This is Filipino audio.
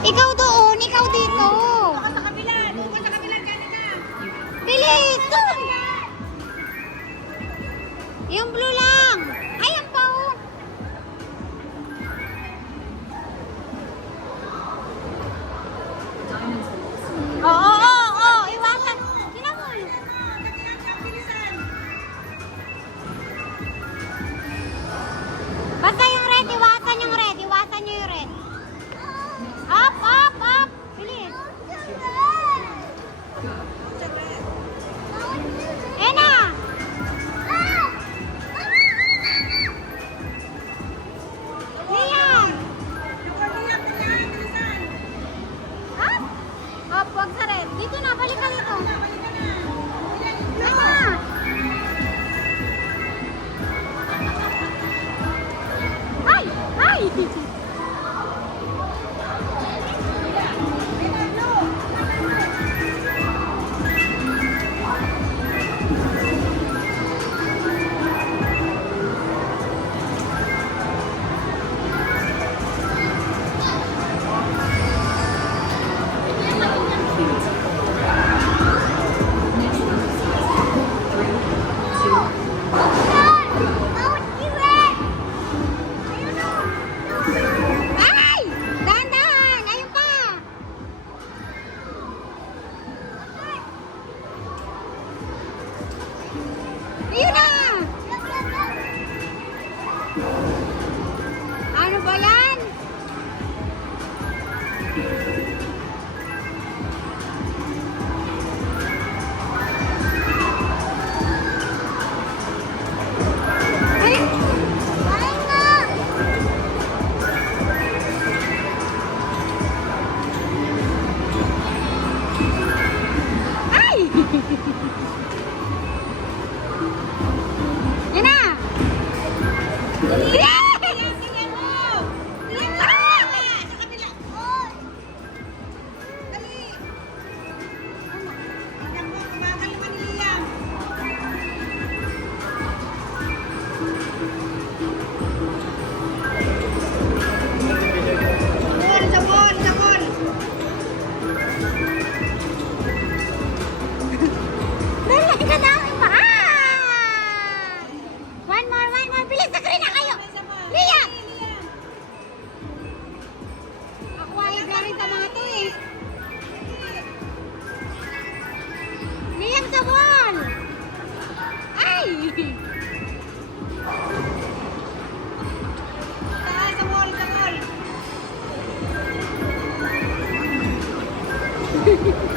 Ikaw doon, ikaw dito. Doon ka sa kabila. Doon ka sa kabila. Diyan na. Bilis! Doon! Yung blue lang. Ayan pa oh. Oo. Iwasan. Sino mo? Basta yung red, iwasan yung red. Iwasan nyo yung red. Up! Bilis. Eh na! Liam! Up! Up, wag sa red. Dito na, balik ka dito. Ano? Ay! Ay! Dahan-dahan! Ayun pa! Ayun na! Ano ba yan? Ay! Ay nga! Ay! Yan na! Yeah! Dali ka na! One more! Bilis! Sakri na kayo! Liam! Ako ay galing sa mga to eh. Liam sa ball! Ay! Sa wall. Hehehe